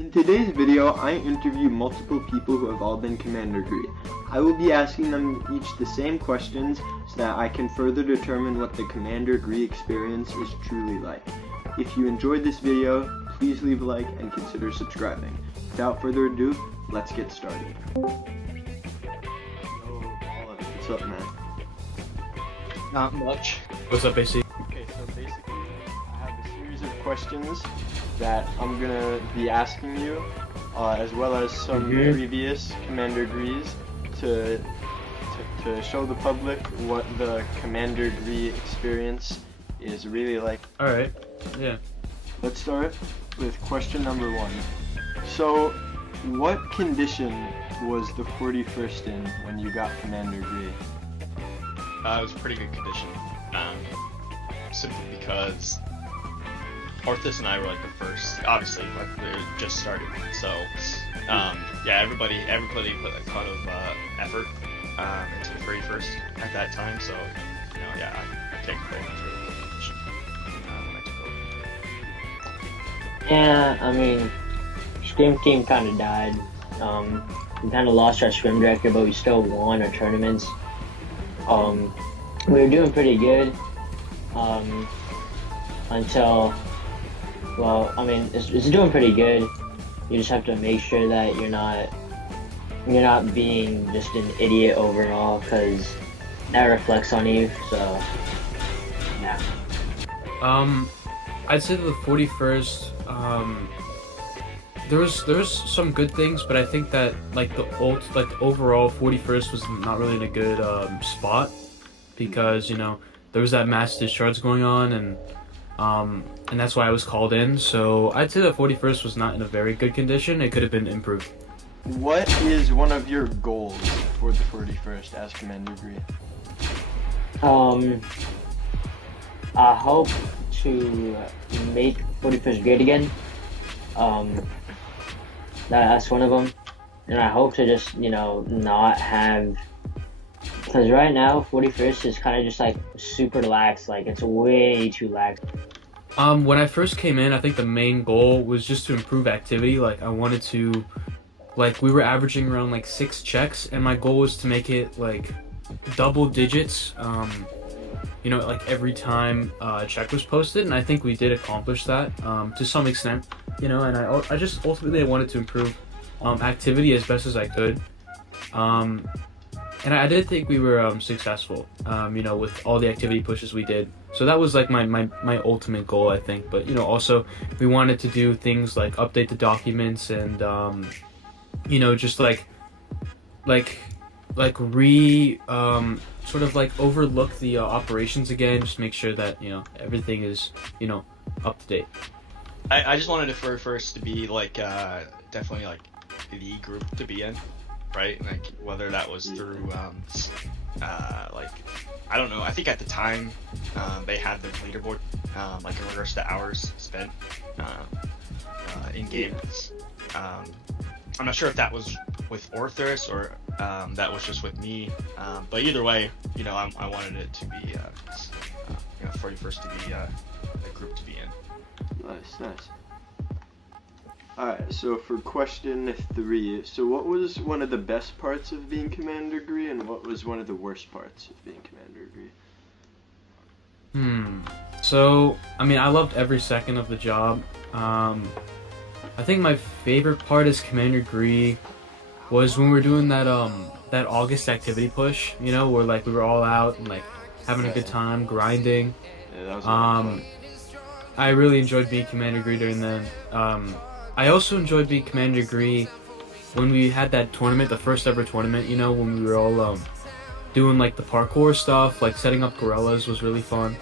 In today's video, I interview multiple people who have all been Commander Gree. I will be asking them each the same questions so that I can further determine what the Commander Gree experience is truly like. If you enjoyed this video, please leave a like and consider subscribing. Without further ado, let's get started. What's up, man? Not much. What's up, AC? Okay, so basically, I have a series of questions that I'm gonna be asking you, as well as some previous Commander Grees, to show the public what the Commander Gree experience is really like. Alright, yeah. Let's start with question number 1. So, what condition was the 41st in when you got Commander Gree? It was a pretty good condition. Simply because Arthas and I were like the first. Obviously, like we were just started. So, yeah, everybody put a ton of effort into the 31st at that time. So, you know, yeah, I take very much for the good condition when I took over. Yeah, I mean, Scrim Team kind of died. We kind of lost our Scrim Director, but we still won our tournaments. We were doing pretty good until, well, I mean, it's doing pretty good. You just have to make sure that you're not being just an idiot overall, because that reflects on you. So, yeah. I'd say the 41st. There was some good things, but I think that like the overall 41st was not really in a good spot, because you know there was that mass discharge going on, and that's why I was called in. So I'd say the 41st was not in a very good condition. It could have been improved. What is one of your goals for the 41st as Commander Gree? I hope to make 41st great again. That's one of them, and I hope to just, you know, not have, because right now 41st is kind of just like super lax, like it's way too lax. When I first came in, I think the main goal was just to improve activity. Like I wanted to, like we were averaging around like 6 checks, and my goal was to make it like double digits. You know, like every time a check was posted, and I think we did accomplish that to some extent. You know, and I just ultimately wanted to improve activity as best as I could, and I did think we were successful. You know, with all the activity pushes we did. So that was like my ultimate goal, I think. But you know, also we wanted to do things like update the documents and you know, just like sort of like overlook the operations again, just make sure that, you know, everything is, you know, up to date. I just wanted it for first to be like definitely like the group to be in, right? Like whether that was through like I don't know. I think at the time they had their leaderboard like in regards to hours spent in game. I'm not sure if that was with Orthus or that was just with me, but either way, you know, I wanted it to be you know, 41st to be a group to be in. Nice. Alright, so for question 3, so what was one of the best parts of being Commander Gree, and what was one of the worst parts of being Commander Gree? So, I mean, I loved every second of the job. I think my favorite part as Commander Gree was when we were doing that that August activity push, you know, where like we were all out and like having a good time, grinding. Yeah, that was fun. I really enjoyed being Commander Gree during then. I also enjoyed being Commander Gree when we had that tournament, the first ever tournament, you know, when we were all doing like the parkour stuff, like setting up gorillas was really fun.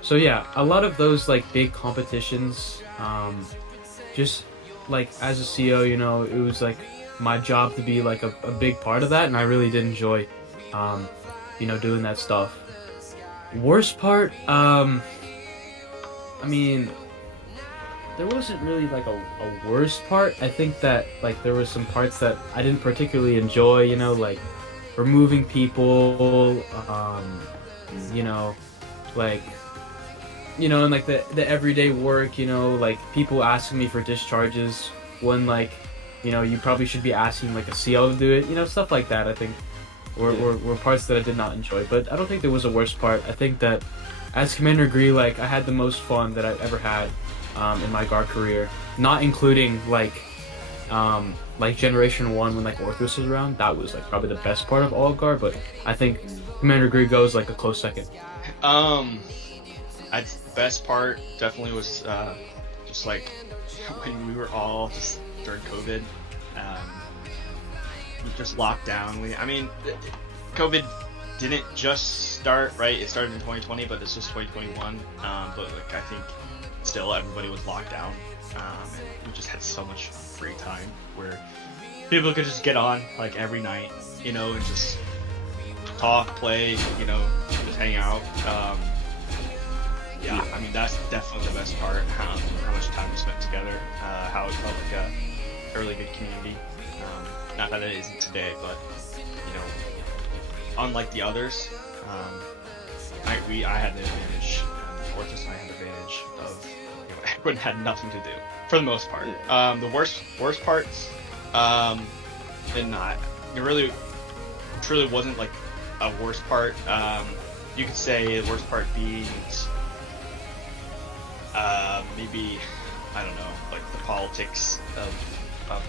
So yeah, a lot of those like big competitions, just like as a CO, you know, it was like my job to be like a big part of that, and I really did enjoy, you know, doing that stuff. Worst part, I mean, there wasn't really like a worst part. I think that like there were some parts that I didn't particularly enjoy, you know, like removing people, you know, like you know, and like the everyday work, you know, like people asking me for discharges when like, you know, you probably should be asking like a CL to do it, you know, stuff like that. I think were parts that I did not enjoy, but I don't think there was a worst part. I think that as Commander Gree, like I had the most fun that I've ever had in my GAR career, not including like Generation 1 when like Orthros was around. That was like probably the best part of all of GAR, but I think Commander Gree goes like a close second. I'd best part definitely was just like when we were all just during COVID, we just locked down. I mean, COVID didn't just start, right? It started in 2020, but this was 2021. But like I think still everybody was locked down, and we just had so much free time where people could just get on like every night, you know, and just talk, play, you know, just hang out. Yeah, I mean that's definitely the best part. How much time we spent together, how it felt like a really good community. Not that it isn't today, but you know, unlike the others, I had the advantage. Orthos and I had the advantage of, you know, everyone had nothing to do for the most part. The worst parts, and not it really truly wasn't like a worst part. You could say the worst part being maybe, I don't know, like the politics of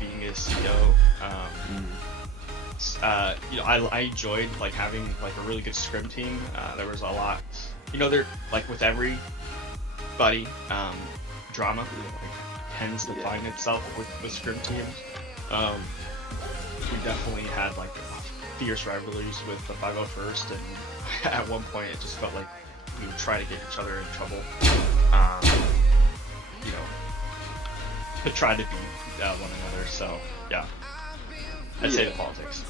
being a CEO. You know, I enjoyed like having like a really good scrim team. There was a lot, you know, there like with everybody, drama like, tends to find itself with scrim teams. We definitely had like fierce rivalries with the 501st, and at one point it just felt like we would try to get each other in trouble. You know, to try to beat one another. So yeah, I'd say the politics.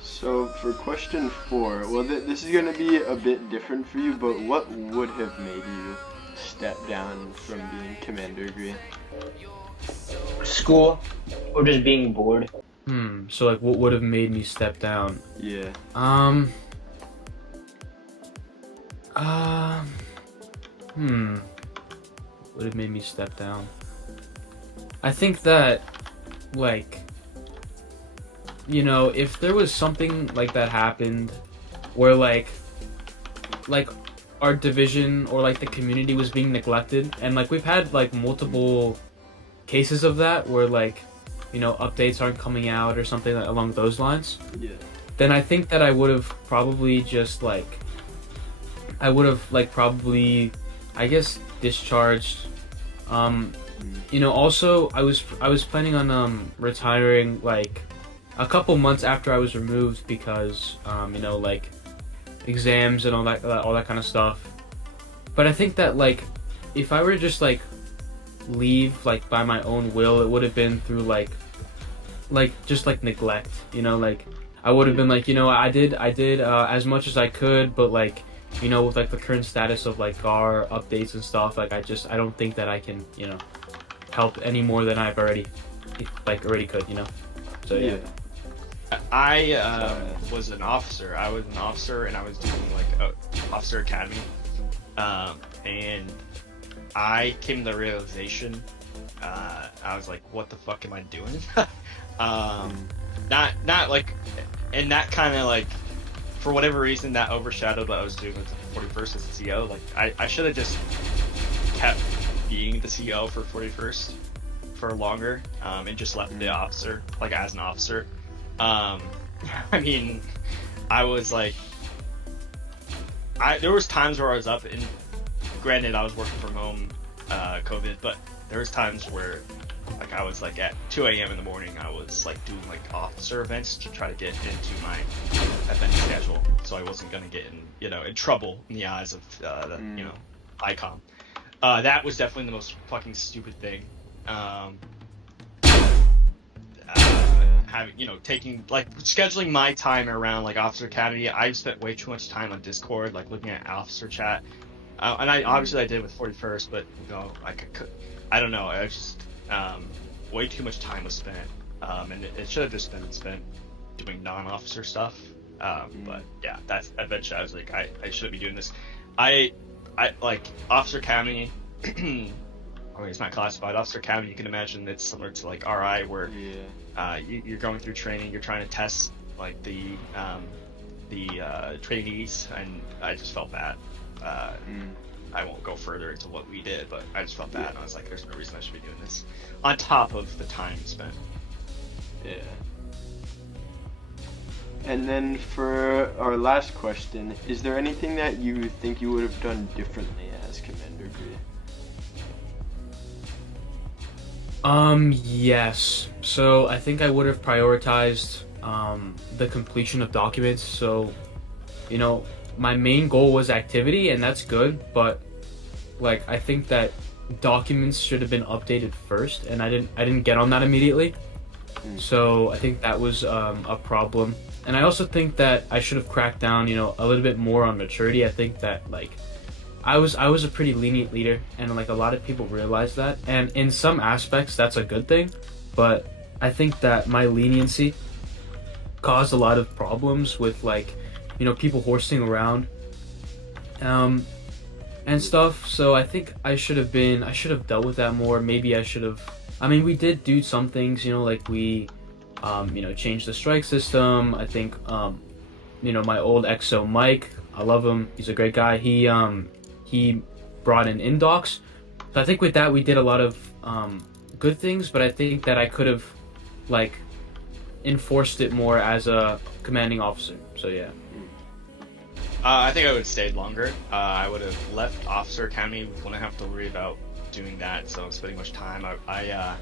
So for question 4, well, this is going to be a bit different for you, but what would have made you step down from being Commander Gree? School, or just being bored. So like what would have made me step down? Yeah. Would have made me step down. I think that, like, you know, if there was something like that happened, where like our division or like the community was being neglected, and like we've had like multiple cases of that, where like, you know, updates aren't coming out or something along those lines. Yeah. Then I think that I would have probably just like, probably, I guess, discharged. You know, also I was planning on retiring like a couple months after I was removed because you know, like exams and all that kind of stuff. But I think that like if I were to just like leave like by my own will, it would have been through like just like neglect, you know, like I would have been like, you know, I did as much as I could, but like, you know, with like the current status of like GAR updates and stuff, like I don't think that I can, you know, help any more than I've already could, you know. So yeah. I was an officer. I was an officer, and I was doing like a officer academy, and I came to the realization. I was like, "What the fuck am I doing?" Not like, and that kind of like, for whatever reason, that overshadowed what I was doing with the 41st as the CEO. Like, I should have just kept being the CEO for 41st for longer, and just left the officer, like as an officer. I mean, I was like, there was times where I was up, and granted I was working from home, COVID, but there was times where like I was like at 2 a.m. in the morning, I was like doing like officer events to try to get into my event schedule, so I wasn't gonna get in, you know, in trouble in the eyes of the, you know, ICOM. That was definitely the most fucking stupid thing. Having, you know, taking like scheduling my time around like Officer Academy. I've spent way too much time on Discord, like looking at officer chat, and I obviously I did with 41st, but you know, like I don't know, I was just way too much time was spent, and it should have just been spent doing non-officer stuff. But yeah, that's eventually I was like, I shouldn't be doing this. I like Officer Academy. I mean, it's not classified. Officer Academy, you can imagine it's similar to like RI, where you're going through training, you're trying to test like the trainees, and I just felt bad. I won't go further into what we did, but I just felt bad, and I was like, there's no reason I should be doing this on top of the time spent. Yeah. And then for our last question, is there anything that you think you would have done differently as Commander Gree? Yes. So I think I would have prioritized the completion of documents. So, you know, my main goal was activity, and that's good, but like I think that documents should have been updated first, and I didn't get on that immediately. So I think that was a problem. And I also think that I should have cracked down, you know, a little bit more on maturity. I think that like I was a pretty lenient leader, and like a lot of people realize that. And in some aspects that's a good thing, but I think that my leniency caused a lot of problems with like, you know, people horsing around and stuff. So I think I should have dealt with that more. Maybe I should have, I mean, we did do some things, you know, like we you know, changed the strike system. I think you know, my old EXO Mike, I love him, he's a great guy, he brought in indocs. So I think with that we did a lot of good things, but I think that I could have like enforced it more as a commanding officer. So yeah. I think I would have stayed longer. I would have left Officer Academy, wouldn't have to worry about doing that, so spending much time. I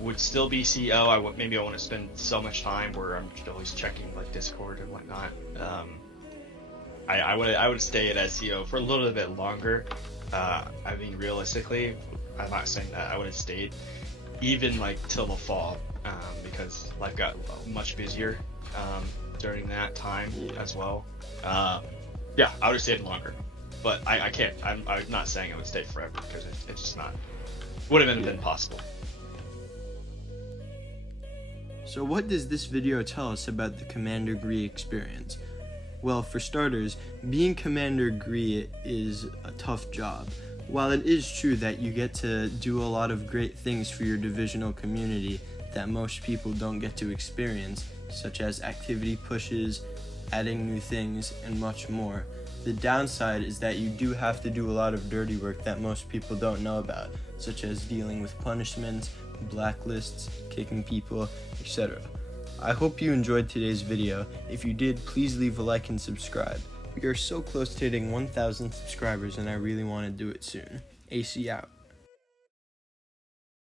would still be CEO. Maybe I want to spend so much time where I'm always checking like Discord and whatnot. I would have stayed as CEO for a little bit longer. I mean, realistically, I'm not saying that I would have stayed even like till the fall, because life got much busier during that time as well. Yeah, I would have stayed longer, but I can't. I'm not saying I would stay forever, because it's just not wouldn't have been possible. So what does this video tell us about the Commander Gree experience? Well, for starters, being Commander Gree is a tough job. While it is true that you get to do a lot of great things for your divisional community that most people don't get to experience, such as activity pushes, adding new things, and much more, the downside is that you do have to do a lot of dirty work that most people don't know about, such as dealing with punishments, blacklists, kicking people, etc. I hope you enjoyed today's video. If you did, please leave a like and subscribe. We are so close to hitting 1,000 subscribers, and I really want to do it soon. AC out.